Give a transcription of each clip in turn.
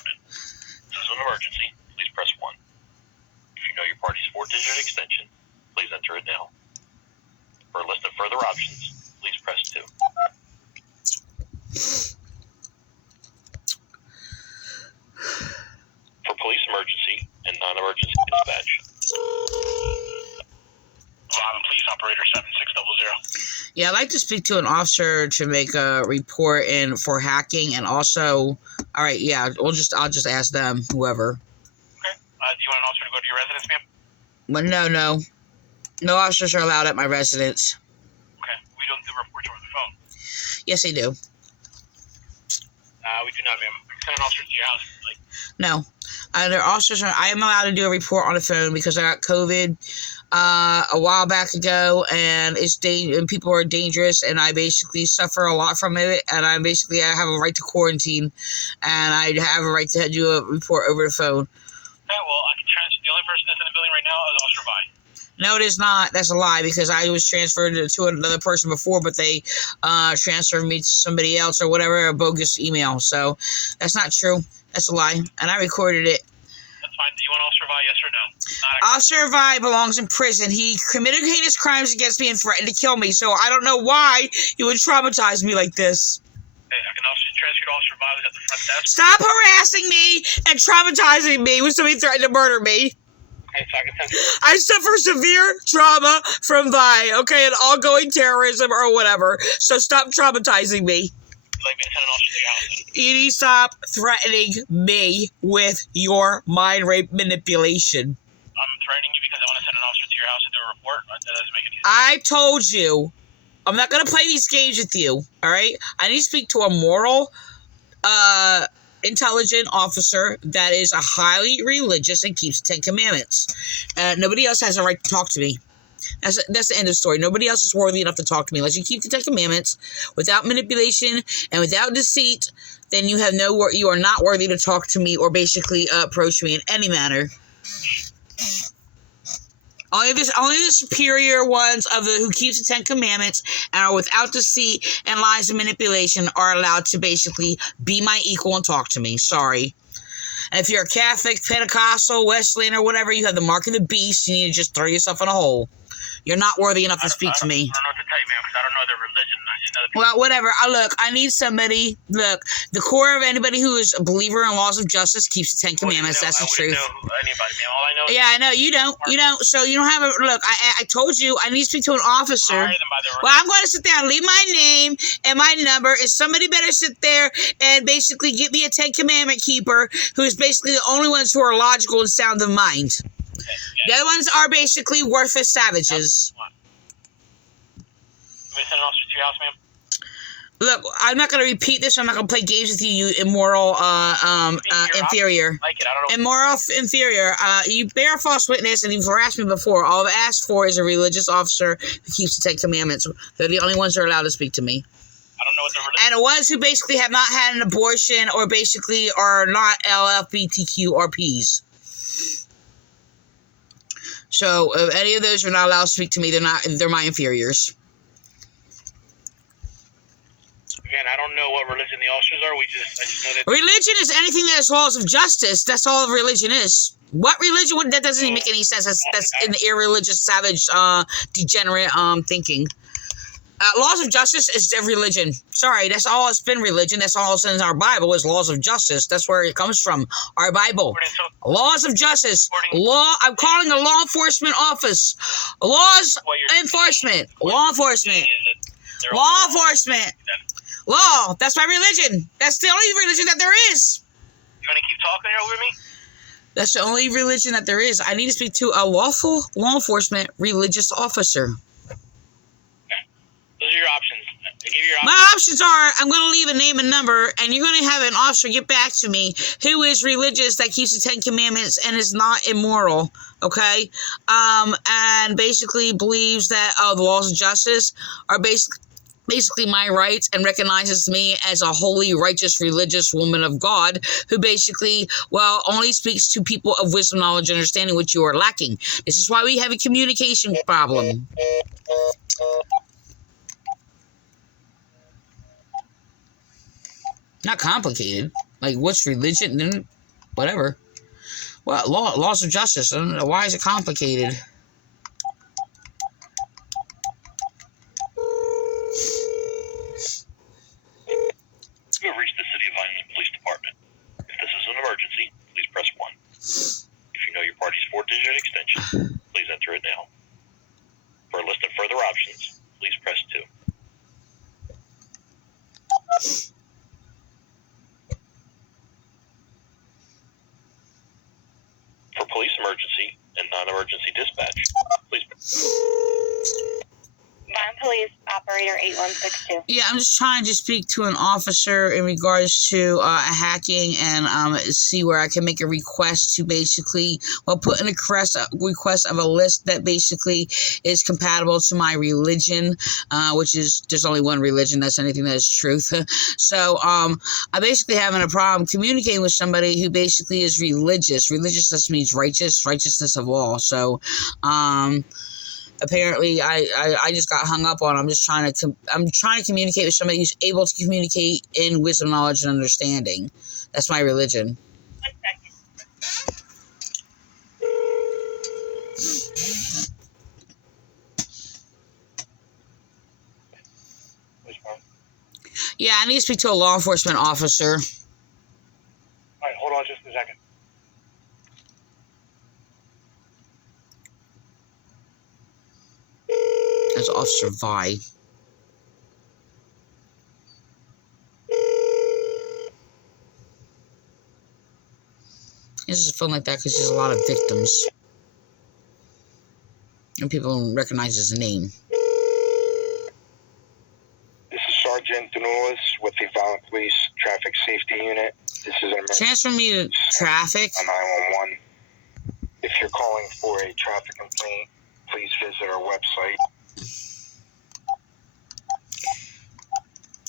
department. If this is an emergency, please press 1. If you know your party's 4-digit extension, please enter it now. For a list of further options, please press 2. For police emergency and non-emergency dispatch. Vineland Police Operator 7600. Yeah, I'd like to speak to an officer to make a report in for hacking, and also, all right, yeah, I'll just ask them, whoever. Okay. Do you want an officer to go to your residence, ma'am? But no officers are allowed at my residence. Okay. We don't do reports over the phone. Yes, they do. We do not, ma'am. We can send an officer to your house. No, there officers I am allowed to do a report on the phone because I got COVID a while back ago, and and people are dangerous, and I basically suffer a lot from it, and I have a right to quarantine, and I have a right to do a report over the phone. Okay, well, I can transfer. The only person that's in the building right now is Officer Vi. No, it is not. That's a lie, because I was transferred to another person before, but they transferred me to somebody else or whatever, a bogus email. So that's not true. That's a lie, and I recorded it. That's fine. Do you want Officer Vi, yes or no? Officer Vi belongs in prison. He committed heinous crimes against me and threatened to kill me, so I don't know why he would traumatize me like this. Hey, I can also transfer you to Officer Vi at the front desk. Stop harassing me and traumatizing me when somebody threatened to murder me. Okay, so I can send you. I suffer severe trauma from Vi, okay, and ongoing terrorism or whatever, so stop traumatizing me. You'd like me to send an officer to your house? You need to stop threatening me with your mind rape manipulation. I'm threatening you because I want to send an officer to your house to do a report. That doesn't make any sense. I told you, I'm not going to play these games with you, all right? I need to speak to a moral, intelligent officer that is a highly religious and keeps the 10 Commandments. Nobody else has a right to talk to me. That's the end of the story. Nobody else is worthy enough to talk to me. Unless you keep the 10 Commandments without manipulation and without deceit, then you are not worthy to talk to me or basically approach me in any manner. Only the superior ones who keeps the 10 Commandments and are without deceit and lies and manipulation are allowed to basically be my equal and talk to me. Sorry. And if you're a Catholic, Pentecostal, Wesleyan, or whatever, you have the mark of the beast. You need to just throw yourself in a hole. You're not worthy enough to speak to me. I don't know what to tell you, man, because I don't know their religion. I just know Well, whatever. I need somebody. Look, the core of anybody who is a believer in laws of justice keeps the 10 Commandments. That's the truth. I wouldn't know anybody, man. All I know is... Yeah, I know. You don't. So you don't have a... Look, I told you I need to speak to an officer. Well, I'm going to sit there and leave my name and my number, and somebody better sit there and basically get me a 10 Commandment keeper who is basically the only ones who are logical and sound of mind. The other ones are basically worthless savages. You want me to send an officer to your house, ma'am? Look, I'm not going to repeat this. I'm not going to play games with you, you immoral inferior. I like it. I don't know. Immoral inferior. You bear false witness, and you've harassed me before. All I've asked for is a religious officer who keeps the 10 Commandments. They're the only ones who are allowed to speak to me. I don't know what the religion... And the ones who basically have not had an abortion or basically are not LGBTQRPs. So, if any of those are not allowed to speak to me, they're my inferiors. Again, I don't know what religion the officers are. I just know that... Religion is anything that has laws of justice. That's all religion is. What religion? That doesn't even make any sense. That's an irreligious, savage, degenerate thinking. Laws of justice is their religion. Sorry, that's all it's been religion. That's all it's in our Bible is laws of justice. That's where it comes from. Our Bible. Laws of justice. I'm calling a law enforcement office. Laws enforcement. Law enforcement. Law enforcement. Law. That's my religion. That's the only religion that there is. You want to keep talking here with me? That's the only religion that there is. I need to speak to a lawful law enforcement religious officer. Those are your options. My options are, I'm going to leave a name and number, and you're going to have an officer get back to me who is religious, that keeps the 10 Commandments, and is not immoral, okay? And basically believes that the laws of justice are basically my rights, and recognizes me as a holy, righteous, religious woman of God who basically, only speaks to people of wisdom, knowledge, and understanding, which you are lacking. This is why we have a communication problem. Not complicated. Like, what's religion? Then whatever. Well, laws of justice. I don't know. Why is it complicated? You have reached the City of Vineland Police Department. If this is an emergency, please press 1. If you know your party's 4-digit extension, please enter it now. For a list of further options, please press 2. For police emergency and non-emergency dispatch, please press. Vineland Police, operator 8162. Yeah, I'm just trying to speak to an officer in regards to hacking and see where I can make a request to basically, put in a request of a list that basically is compatible to my religion, which is, there's only one religion, that's anything that is truth. So I basically having a problem communicating with somebody who basically is religious. Religious just means righteousness of all. So apparently, I just got hung up on. I'm trying to communicate with somebody who's able to communicate in wisdom, knowledge, and understanding. That's my religion. 1 second. Yeah, I need to speak to a law enforcement officer. All right, hold on just a second. That's Officer Vi. This is a phone like that because there's a lot of victims. And people don't recognize his name. This is Sergeant Denulis with the Vineland Police Traffic Safety Unit. This is an emergency Transfer me to traffic. on 911. If you're calling for a traffic complaint, please visit our website.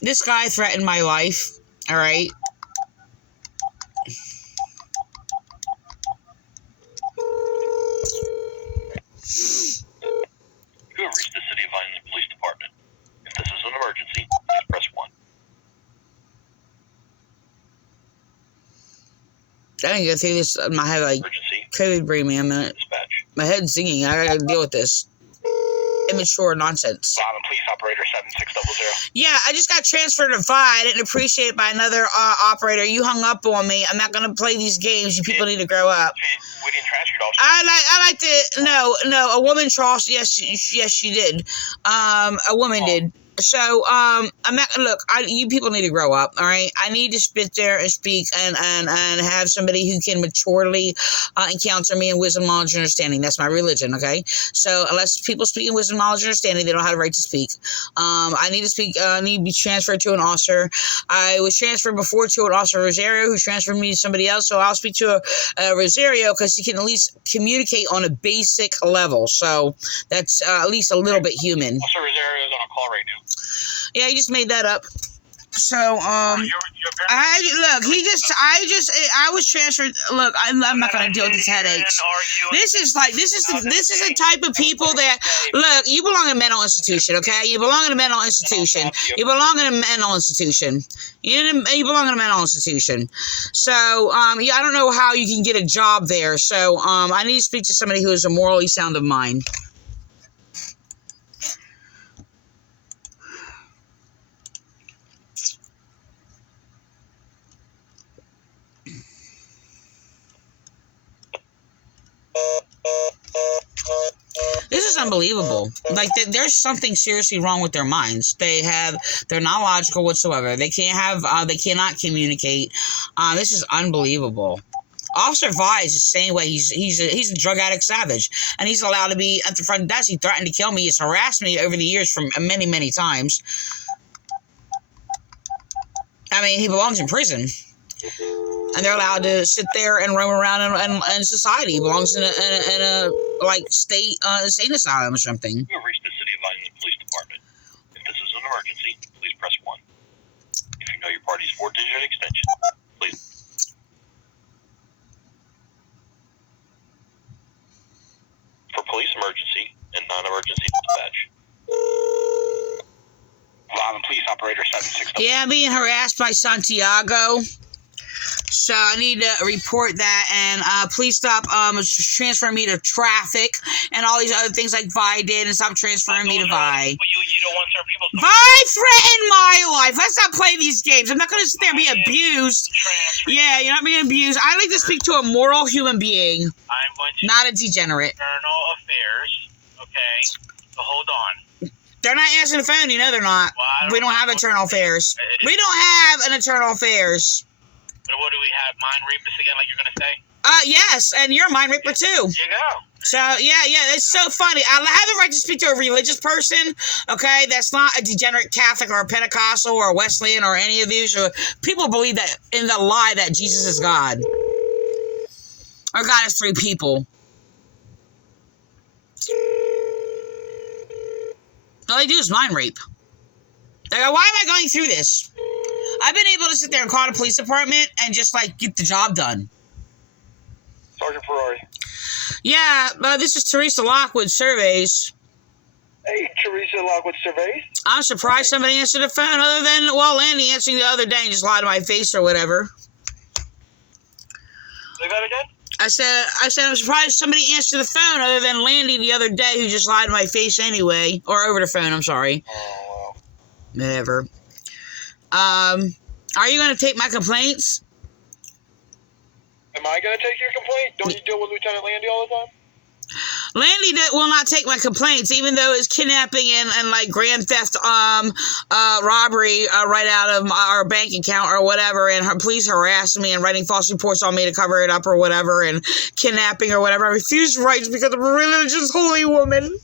This guy threatened my life. All right. You have reached the City of Vineland Police Department. If this is an emergency, please press 1. I didn't get through this. My head, like, Emergency COVID bring me a minute. dispatch. My head's singing. I gotta deal with this immature nonsense. Vineland Police Operator 7600. Yeah, I just got transferred to Vi. I didn't appreciate it by another operator. You hung up on me. I'm not gonna play these games. You people need to grow up. We didn't transfer you, officer. I like to no. A woman crossed. Yes, she did. A woman did. So, I'm not, look, you people need to grow up, all right? I need to sit there and speak and have somebody who can maturely encounter me in wisdom, knowledge, and understanding. That's my religion, okay? So, unless people speak in wisdom, knowledge, and understanding, they don't have the right to speak. I need to speak, I need to be transferred to an officer. I was transferred before to an officer Rosario, who transferred me to somebody else, so I'll speak to a Rosario, because he can at least communicate on a basic level. So, that's at least a little bit human. Officer Rosario is on a call right now. Yeah, he just made that up. So, You're I was transferred. Look, I'm not gonna deal with these headaches. This is the type of people that, look, you belong in a mental institution, okay? You belong in a mental institution. You belong in a mental institution. You belong in a mental institution. So, yeah, I don't know how you can get a job there. So, I need to speak to somebody who is a morally sound of mind. This is unbelievable. Like, there's something seriously wrong with their minds. They're not logical whatsoever. They cannot communicate. This is unbelievable. Officer Vi is the same way. He's a drug addict savage, and he's allowed to be at the front desk. He threatened to kill me. He's harassed me over the years from many, many times. I mean, he belongs in prison. And they're allowed to sit there and roam around in society. He belongs in a like state insane asylum or something. You have reached the City of Vineland Police Department. If this is an emergency, please press 1. If you know your party's 4-digit extension, please. For police emergency and non-emergency dispatch. Vineland Police Operator 7600. Yeah, I'm being harassed by Santiago. So I need to report that, and please stop transferring me to traffic and all these other things like Vi did, and stop transferring me to Vi. You don't want certain people. Vi threatened my life. Let's not play these games. I'm not going to sit there and be abused. Yeah, you're not being abused. I like to speak to a moral human being, I'm going to not a degenerate. internal affairs. Okay, so hold on. They're not answering the phone. You know they're not. Well, We don't have internal affairs. We don't have an internal affairs. What do we have? Mind rapist again, like you're gonna say? Yes, and you're a mind raper too. There you go. So, yeah, it's so funny. I have the right to speak to a religious person, okay, that's not a degenerate Catholic or a Pentecostal or a Wesleyan or any of these. People believe that in the lie that Jesus is God. Or God is three people. All they do is mind rape. They go, why am I going through this? I've been able to sit there and call the police department and just, get the job done. Sergeant Ferrari. Yeah, but this is Teresa Lockwood Surveys. Hey, Teresa Lockwood Surveys. I'm surprised somebody answered the phone other than, Landy answering the other day and just lied to my face or whatever. Say that again? I said I'm surprised somebody answered the phone other than Landy the other day who just lied to my face anyway. Or over the phone, I'm sorry. Oh, wow. Whatever. Are you going to take my complaints? Am I going to take your complaint? Don't you deal with Lieutenant Landy all the time? Landy will not take my complaints, even though it's kidnapping and grand theft, robbery right out of our bank account or whatever, and her police harassing me and writing false reports on me to cover it up or whatever, and kidnapping or whatever. I refuse rights because I'm a religious holy woman.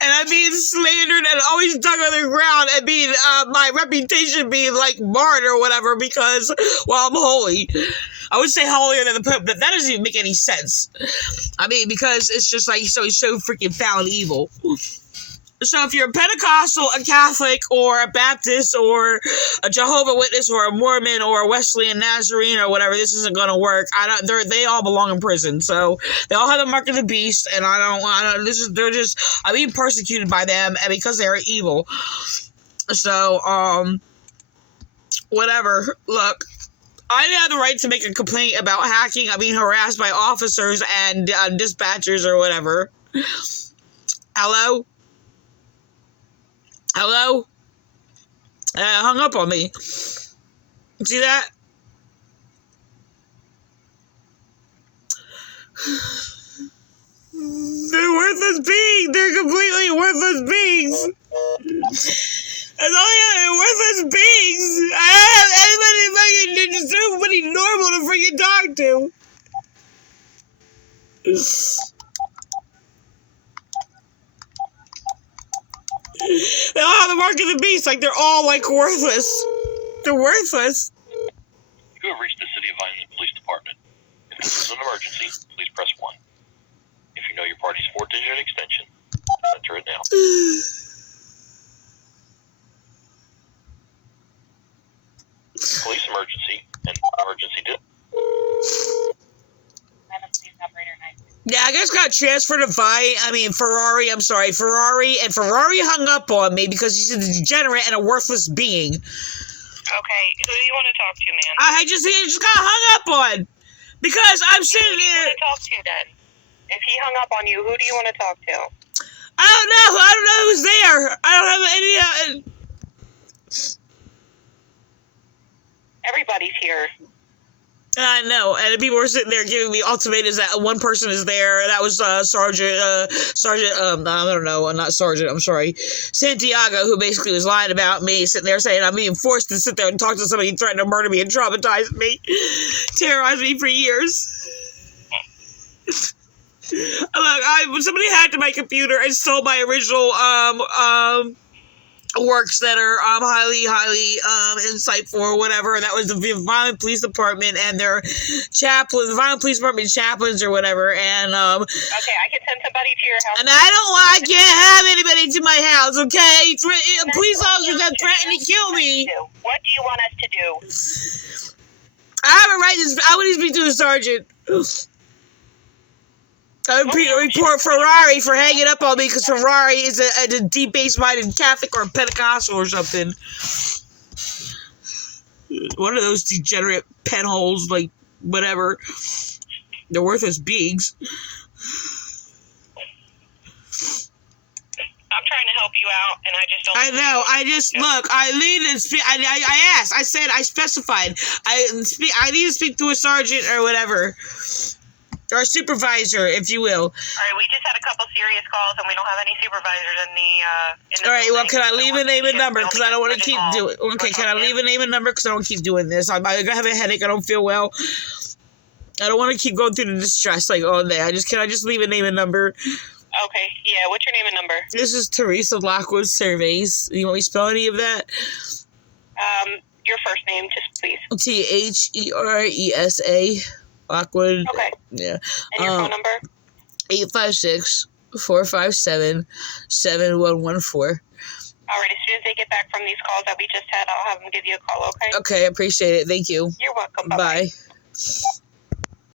And I'm being slandered and always dug on the ground and being, my reputation being marred or whatever because, I'm holy. I would say holier than the Pope, but that doesn't even make any sense. I mean, because it's just he's so freaking foul and evil. So if you're a Pentecostal, a Catholic, or a Baptist, or a Jehovah's Witness, or a Mormon, or a Wesleyan Nazarene, or whatever, this isn't going to work. They all belong in prison. So they all have the mark of the beast, and I'm being persecuted by them, and because they're evil. So, whatever. Look, I have the right to make a complaint about hacking. I'm being harassed by officers and dispatchers or whatever. Hello? Hello? Hung up on me. See that? They're worthless beings. They're completely worthless beings. That's all they're worthless beings. I don't have anybody fucking, somebody normal to freaking talk to. They all have the mark of the beast, they're all worthless. They're worthless. You have reached the City of Vineland Police Department. If this is an emergency, please press 1. If you know your party's 4-digit extension, enter it now. Police emergency and emergency Yeah, I just got transferred to Ferrari, and Ferrari hung up on me because he's a degenerate and a worthless being. Okay, who do you want to talk to, man? I just got hung up on because I'm sitting Who do you there. want to talk to then? If he hung up on you, who do you want to talk to? I don't know who's there. I don't have any. Everybody's here. I know, and people were sitting there giving me ultimatums that one person is there. That was Sergeant, I don't know, not Sergeant, I'm sorry, Santiago, who basically was lying about me, sitting there saying I'm being forced to sit there and talk to somebody who threatened to murder me and traumatize me, terrorize me for years. Look, somebody hacked my computer and stole my original, works that are highly insightful or whatever. That was the Vineland Police Department and their chaplains, the Vineland Police Department chaplains or whatever. And okay, I can send somebody to your house. and I can't have anybody to my house. Okay, police officers have threatened to kill me. What do you want us to do? I have a right to. I want to speak to a sergeant. I would report Ferrari for hanging up on me because Ferrari is a debased-minded Catholic or Pentecostal or something. One of those degenerate penholes, whatever. They're worthless beings. I'm trying to help you out, and I just don't. I know. I just look. I need to speak. I asked. I said. I specified. I need to speak to a sergeant or whatever, or a supervisor, if you will. All right, we just had a couple serious calls, and we don't have any supervisors in the. All right. Well, can I leave a name and number? Because I don't want to keep doing. Okay. Can I leave a name and number? Because I don't keep doing this. I have a headache. I don't feel well. I don't want to keep going through the distress like all day. Can I just leave a name and number? Okay, yeah. What's your name and number? This is Teresa Lockwood Surveys. You want me to spell any of that? Your first name, just please. THERESA Lockwood. Okay. Yeah. And your phone number? 856-457-7114. All right. As soon as they get back from these calls that we just had, I'll have them give you a call. Okay. Okay, I appreciate it. Thank you. You're welcome. Bye. Bye.